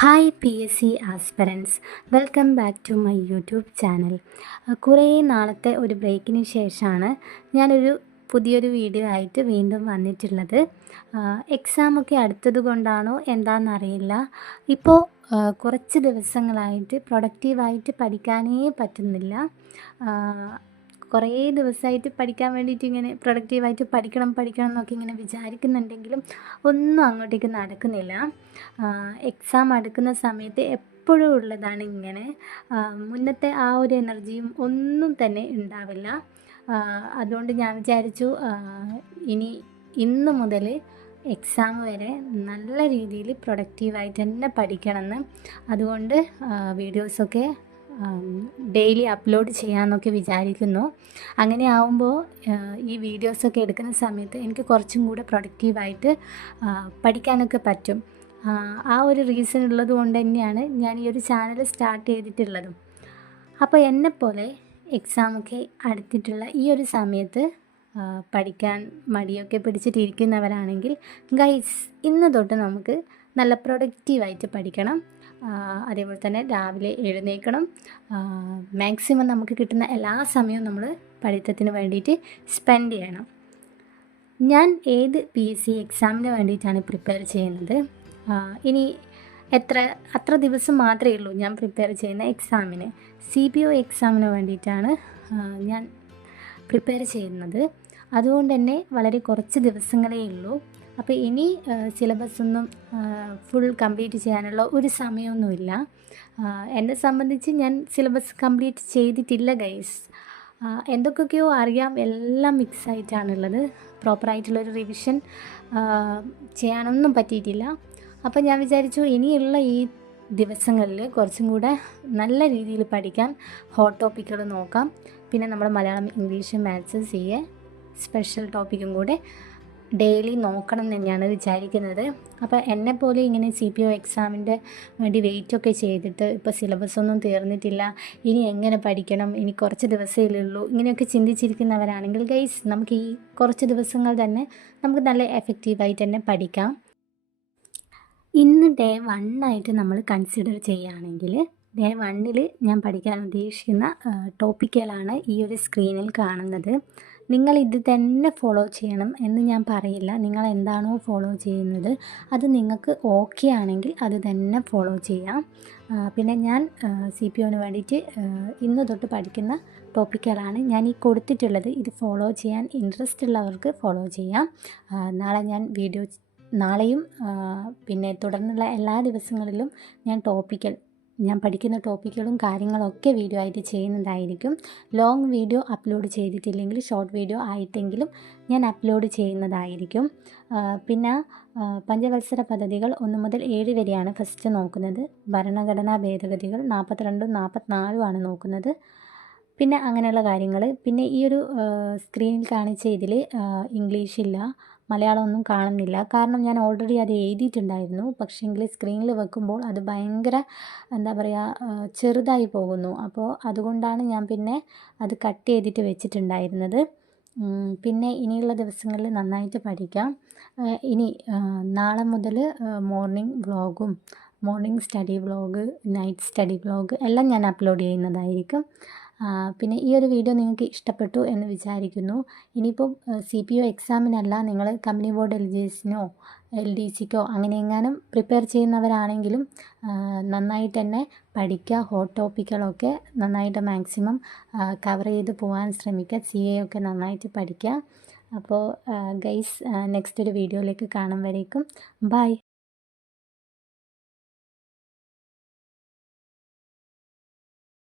Hi PSC aspirants, welcome back to my YouTube channel. കുറേ നാളത്തെ ഒരു ബ്രേക്കിന് ശേഷമാണ് ഞാനൊരു പുതിയൊരു വീഡിയോ ആയിട്ട് വീണ്ടും വന്നിട്ടുള്ളത്. എക്സാമൊക്കെ അടുത്തത് കൊണ്ടാണോ എന്താണെന്നറിയില്ല, ഇപ്പോൾ കുറച്ച് ദിവസങ്ങളായിട്ട് പ്രൊഡക്റ്റീവായിട്ട് പഠിക്കാനേ പറ്റുന്നില്ല. കുറേ ദിവസമായിട്ട് പഠിക്കാൻ വേണ്ടിയിട്ട് ഇങ്ങനെ പ്രൊഡക്റ്റീവായിട്ട് പഠിക്കണം എന്നൊക്കെ ഇങ്ങനെ വിചാരിക്കുന്നുണ്ടെങ്കിലും ഒന്നും അങ്ങോട്ടേക്ക് നടക്കുന്നില്ല. എക്സാം അടുക്കുന്ന സമയത്ത് എപ്പോഴും ഉള്ളതാണ് ഇങ്ങനെ. മുന്നത്തെ ആ ഒരു എനർജിയും ഒന്നും തന്നെ ഉണ്ടാവില്ല. അതുകൊണ്ട് ഞാൻ വിചാരിച്ചു ഇന്ന് മുതൽ എക്സാം വരെ നല്ല രീതിയിൽ പ്രൊഡക്റ്റീവായിട്ട് തന്നെ പഠിക്കണമെന്ന്. അതുകൊണ്ട് വീഡിയോസൊക്കെ ഡെയിലി അപ്ലോഡ് ചെയ്യാമെന്നൊക്കെ വിചാരിക്കുന്നു. അങ്ങനെ ആവുമ്പോൾ ഈ വീഡിയോസൊക്കെ എടുക്കുന്ന സമയത്ത് എനിക്ക് കുറച്ചും കൂടെ പ്രൊഡക്റ്റീവായിട്ട് പഠിക്കാനൊക്കെ പറ്റും. ആ ഒരു റീസൺ ഉള്ളത് കൊണ്ട് തന്നെയാണ് ഞാൻ ഈ ഒരു ചാനൽ സ്റ്റാർട്ട് ചെയ്തിട്ടുള്ളതും. അപ്പോൾ എന്നെപ്പോലെ എക്സാമൊക്കെ അടുത്തിട്ടുള്ള ഈ ഒരു സമയത്ത് പഠിക്കാൻ മടിയൊക്കെ പിടിച്ചിട്ടിരിക്കുന്നവരാണെങ്കിൽ ഗൈസ്, ഇന്ന് തൊട്ട് നമുക്ക് നല്ല പ്രൊഡക്റ്റീവായിട്ട് പഠിക്കണം. അതേപോലെ തന്നെ രാവിലെ എഴുന്നേൽക്കണം. മാക്സിമം നമുക്ക് കിട്ടുന്ന എല്ലാ സമയവും നമ്മൾ പഠിത്തത്തിന് വേണ്ടിയിട്ട് സ്പെൻഡ് ചെയ്യണം. ഞാൻ ഏത് PSC എക്സാമിന് വേണ്ടിയിട്ടാണ് പ്രിപ്പയർ ചെയ്യുന്നത്? ഇനി അത്ര ദിവസം മാത്രമേ ഉള്ളൂ ഞാൻ പ്രിപ്പയർ ചെയ്യുന്ന എക്സാമിന്. CBO എക്സാമിന് വേണ്ടിയിട്ടാണ് ഞാൻ പ്രിപ്പയർ ചെയ്യുന്നത്. അതുകൊണ്ട് തന്നെ വളരെ കുറച്ച് ദിവസങ്ങളേ ഉള്ളൂ. അപ്പോൾ ഇനി സിലബസ് ഒന്നും ഫുൾ കംപ്ലീറ്റ് ചെയ്യാനുള്ള ഒരു സമയമൊന്നുമില്ല. എന്നെ സംബന്ധിച്ച് ഞാൻ സിലബസ് കംപ്ലീറ്റ് ചെയ്തിട്ടില്ല ഗൈസ്. എന്തൊക്കെയോ അറിയാം, എല്ലാം മിക്സ് ആയിട്ടാണുള്ളത്. പ്രോപ്പറായിട്ടുള്ളൊരു റിവിഷൻ ചെയ്യാനൊന്നും പറ്റിയിട്ടില്ല. അപ്പോൾ ഞാൻ വിചാരിച്ചു ഇനിയുള്ള ഈ ദിവസങ്ങളിൽ കുറച്ചും കൂടെ നല്ല രീതിയിൽ പഠിക്കാൻ ഹോട്ട് ടോപ്പിക്കുകൾ നോക്കാം. പിന്നെ നമ്മൾ Malayalam, English, maths, CA special ടോപ്പിക്കും കൂടെ ഡെയിലി നോക്കണം എന്ന് തന്നെയാണ് വിചാരിക്കുന്നത്. അപ്പോൾ എന്നെപ്പോലെ ഇങ്ങനെ CPO എക്സാമിൻ്റെ വേണ്ടി വെയിറ്റൊക്കെ ചെയ്തിട്ട് ഇപ്പോൾ സിലബസ് ഒന്നും തീർന്നിട്ടില്ല, ഇനി എങ്ങനെ പഠിക്കണം, ഇനി കുറച്ച് ദിവസമേ ഉള്ളൂ, ഇങ്ങനെയൊക്കെ ചിന്തിച്ചിരിക്കുന്നവരാണെങ്കിൽ ഗൈസ്, നമുക്ക് ഈ കുറച്ച് ദിവസങ്ങൾ തന്നെ നമുക്ക് നല്ല എഫക്റ്റീവായിട്ട് തന്നെ പഠിക്കാം. ഇന്ന് ഡേ 1 ആയിട്ട് നമ്മൾ കൺസിഡർ ചെയ്യുകയാണെങ്കിൽ ഡേ 1 ഞാൻ പഠിക്കാൻ ഉദ്ദേശിക്കുന്ന ടോപ്പിക്കുകളാണ് ഈ ഒരു സ്ക്രീനിൽ കാണുന്നത്. നിങ്ങൾ ഇത് തന്നെ ഫോളോ ചെയ്യണം എന്ന് ഞാൻ പറയില്ല. നിങ്ങൾ എന്താണോ ഫോളോ ചെയ്യുന്നത് അത് ഓക്കെ ആണെങ്കിൽ അത് തന്നെ ഫോളോ ചെയ്യാം. പിന്നെ ഞാൻ CPOന് വേണ്ടിയിട്ട് ഇന്ന് തൊട്ട് പഠിക്കുന്ന ടോപ്പിക്കുകളാണ് ഞാൻ ഈ കൊടുത്തിട്ടുള്ളത്. ഇത് ഫോളോ ചെയ്യാൻ ഇൻട്രസ്റ്റ് ഉള്ളവർക്ക് ഫോളോ ചെയ്യാം. നാളെയും പിന്നെ തുടർന്നുള്ള എല്ലാ ദിവസങ്ങളിലും ഞാൻ പഠിക്കുന്ന ടോപ്പിക്കുകളും കാര്യങ്ങളൊക്കെ വീഡിയോ ആയിട്ട് ചെയ്യുന്നതായിരിക്കും. ലോങ് വീഡിയോ അപ്ലോഡ് ചെയ്തിട്ടില്ലെങ്കിൽ ഷോർട്ട് വീഡിയോ ആയിട്ടെങ്കിലും ഞാൻ അപ്ലോഡ് ചെയ്യുന്നതായിരിക്കും. പിന്നെ പഞ്ചവത്സര പദ്ധതികൾ 1 മുതൽ 7 വരെയാണ് ഫസ്റ്റ് നോക്കുന്നത്. ഭരണഘടനാ ഭേദഗതികൾ 42 44 നോക്കുന്നത്. പിന്നെ അങ്ങനെയുള്ള കാര്യങ്ങൾ. പിന്നെ ഈ ഒരു സ്ക്രീനിൽ കാണിച്ച ഇതിൽ ഇംഗ്ലീഷില്ല, മലയാളമൊന്നും കാണുന്നില്ല. കാരണം ഞാൻ ഓൾറെഡി അത് എഴുതിയിട്ടുണ്ടായിരുന്നു. പക്ഷേങ്കിൽ സ്ക്രീനിൽ വെക്കുമ്പോൾ അത് ഭയങ്കര ചെറുതായി പോകുന്നു. അപ്പോൾ അതുകൊണ്ടാണ് ഞാൻ പിന്നെ അത് കട്ട് ചെയ്തിട്ട് വെച്ചിട്ടുണ്ടായിരുന്നത്. പിന്നെ ഇനിയുള്ള ദിവസങ്ങളിൽ നന്നായിട്ട് പഠിക്കാം. ഇനി നാളെ മുതൽ morning study vlog, night study vlog എല്ലാം ഞാൻ അപ്ലോഡ് ചെയ്യുന്നതായിരിക്കും. പിന്നെ ഈ ഒരു വീഡിയോ നിങ്ങൾക്ക് ഇഷ്ടപ്പെട്ടു എന്ന് വിചാരിക്കുന്നു. ഇനിയിപ്പോൾ CPO എക്സാമിനല്ല, നിങ്ങൾ കമ്പനി ബോർഡ് LGSനോ LDCക്കോ അങ്ങനെ എങ്ങാനും പ്രിപ്പയർ ചെയ്യുന്നവരാണെങ്കിലും നന്നായിട്ട് തന്നെ പഠിക്കുക. ഹോട്ട് ടോപ്പിക്കുകളൊക്കെ നന്നായിട്ട് മാക്സിമം കവർ ചെയ്ത് പോകാൻ ശ്രമിക്കുക. CA ഒക്കെ നന്നായിട്ട് പഠിക്കുക. അപ്പോൾ ഗൈസ്, നെക്സ്റ്റ് ഒരു വീഡിയോയിലേക്ക് കാണും വരേക്കും ബൈ.